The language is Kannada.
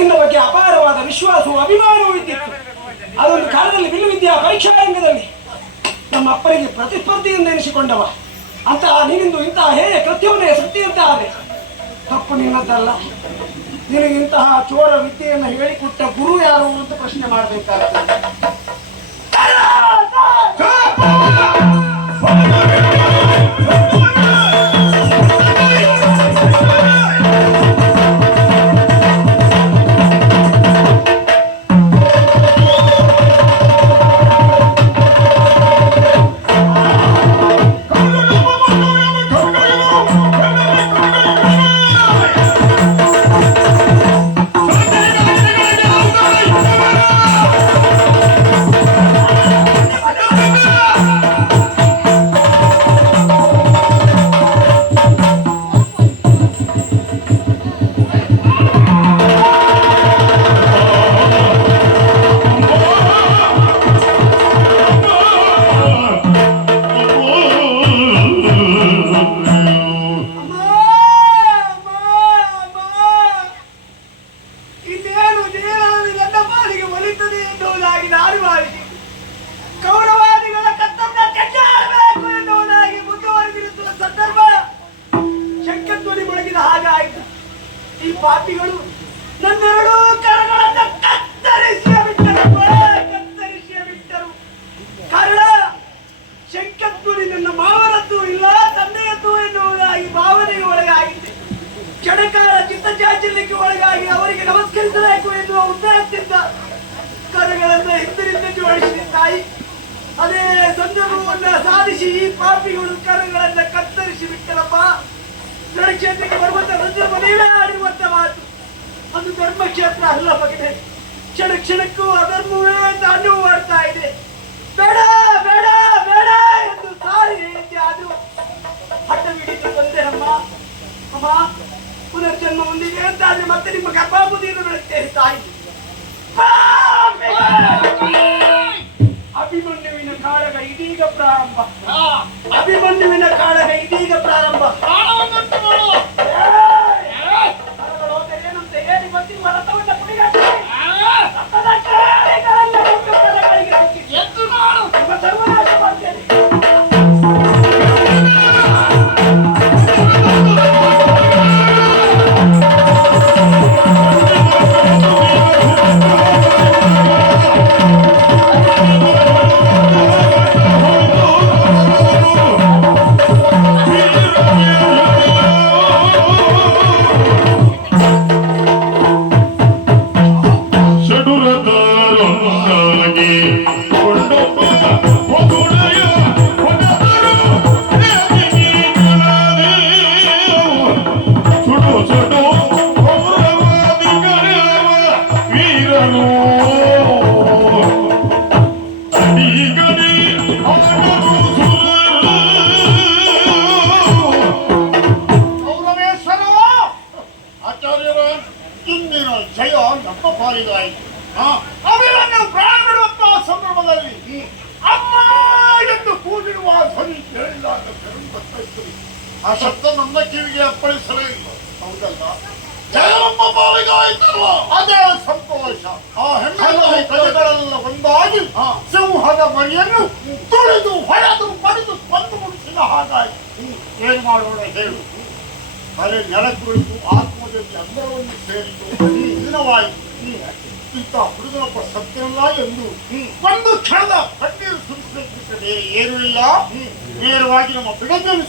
ನಿನ್ನ ಬಗ್ಗೆ ಅಪಾರವಾದ ವಿಶ್ವಾಸವು ಅಭಿಮಾನವೂ ಇದ್ದಿತ್ತು. ಅದೊಂದು ಕಾಲದಲ್ಲಿ ಬಿಲ್ಲು ವಿದ್ಯಾ ಪರೀಕ್ಷಾ ರಂಗದಲ್ಲಿ ನಮ್ಮ ಅಪ್ಪನಿಗೆ ಪ್ರತಿಸ್ಪರ್ಧಿಯಿಂದ ಎನಿಸಿಕೊಂಡವ. ಅಂತ ನೀನಿಂದು ಇಂತಹ ಹೇಯ ಕೃತ್ಯವನ್ನೇ ಸೃಷ್ಟಿಯಂತೆ ಆದರೆ ತಪ್ಪು ನಿನ್ನದ್ದಲ್ಲ ನಿನಗಿಂತಹ ಚೋರ ವಿದ್ಯೆಯನ್ನು ಹೇಳಿಕೊಟ್ಟ ಗುರು ಯಾರು ಅಂತ ಪ್ರಶ್ನೆ ಮಾಡಬೇಕಾಗ್ತದೆ. ಈ ಪಾಪಿಗಳು ನನ್ನೆರಡೂ ಕರಗಳನ್ನು ಕತ್ತರಿಸಿ ಬಿಟ್ಟರು ಕತ್ತರಿಸಿ ಬಿಟ್ಟರು. ಕಾರಣ ಶಂಕತ್ವರಿ ನನ್ನ ಮಾವನದ್ದು ಇಲ್ಲ, ತಂದೆಯದ್ದು ಎನ್ನುವುದಾಗಿ ಭಾವನೆಗೆ ಒಳಗಾಗಿದೆ. ಕ್ಷಣಕಾಲ ಚಿತ್ತಚಾಚಲ್ಯಕ್ಕೆ ಒಳಗಾಗಿ ಅವರಿಗೆ ನಮಸ್ಕರಿಸಬೇಕು ಎನ್ನುವ ಉತ್ತರಕ್ಕಿಂತ ಕರಗಳನ್ನು ಹಿಂದಿನಿಂದ ಜೋಡಿಸಿದ ತಾಯಿ. ಅದೇ ಸಂದರ್ಭವನ್ನು ಸಾಧಿಸಿ ಈ ಪಾಪಿಗಳು ಕರಗಳನ್ನ ಕತ್ತರಿಸಿ ಬಿಟ್ಟರಪ್ಪ. ಕ್ಷೇತ್ರಕ್ಕೆ ಬರುವಂತ ಸಂದರ್ಭ ಮಾತು ಅದು ಧರ್ಮಕ್ಷೇತ್ರ ಅಲ್ಲ ಮಗನೇ. ಕ್ಷಣ ಕ್ಷಣಕ್ಕೂ ಅಧರ್ಮವೇ ತಾನು ಮಾಡ್ತಾ ಇದೆ ಬೇಡ ಬೇಡ ಬೇಡ ಎಂದು ಸಾರಿ ಹೇಳಿದ್ದೆ. ಅದು ಹಠ ಹಿಡಿದು ಬಂದೆನಮ್ಮ ಅಮ್ಮ. ಪುನರ್ಜನ್ಮ ಹೊಂದಿದೆ ಅಂತಾದ್ರೆ ಮತ್ತೆ ನಿಮ್ಮ ಗರ್ಭಾಬುದಿಯನ್ನು ಬೆಳೆಸ್ತೇನೆ ತಾಯಿ! ಅಭಿಮನ್ಯುವಿನ ಕಾಳಗ ಇದೀಗ ಪ್ರಾರಂಭ. ಅಭಿಮನ್ಯುವಿನ ಕಾಳಗ ಇದೀಗ ಪ್ರಾರಂಭ. ಹೇಳಿ ಆಚಾರ್ಯರ ಇಂದಿನ ಜಯ ನಮ್ಮ ಪಾಲಿಗಾಯಿತು ಅವೆಲ್ಲನ್ನು ಪ್ರಾಣ ಬಿಡುವಂತಹ ಸಂದರ್ಭದಲ್ಲಿ ಅಮ್ಮ ಎಂದು ಕೂಗಿಡುವ ಧ್ವನಿ ಕೇಳಿದಾಗ ಬೆರುಂಬತ್ತೈತು ಆ ಶಬ್ದ ನನ್ನ ಕಿವಿಗೆ ಅಪ್ಪಳಿಸಲೇ ಇಲ್ಲ. ಹೌದಲ್ಲ? ಜಯಮ್ಮ ಪಾಲಿಗಾಯಿತಲ್ಲ ಅದೇ ಸಂತೋಷ. ಆ ಹೆಣ್ಣು ಪ್ರಜೆಗಳೆಲ್ಲ ಒಂದಾಗಿ ಸಿಂಹದ ಮರಿಯನ್ನು ತುಳಿದು ಹೊಡೆದು ಪಡೆದು ಬಂದು ಮುಡಿಸಿದ ಹಾಗಾಯಿತು. ಏನು ಮಾಡೋಣ ಹೇಳು. ತಲೆ ನೆಲಕ್ಕೆ ಆತ್ಮದಲ್ಲಿ ಅಂದರವನ್ನು ಸೇರಿತು ದಿನವಾಯಿತು. ಇಂಥ ಹುಡುಗನೊಬ್ಬ ಸತ್ಯನಲ್ಲ ಎಂದು ಒಂದು ಕ್ಷಣದ ಕಣ್ಣೀರು ಬೇರೆ ಏನೂ ಇಲ್ಲ. ನೇರವಾಗಿ ನಮ್ಮ ಬಿಡದಲ್ಲಿ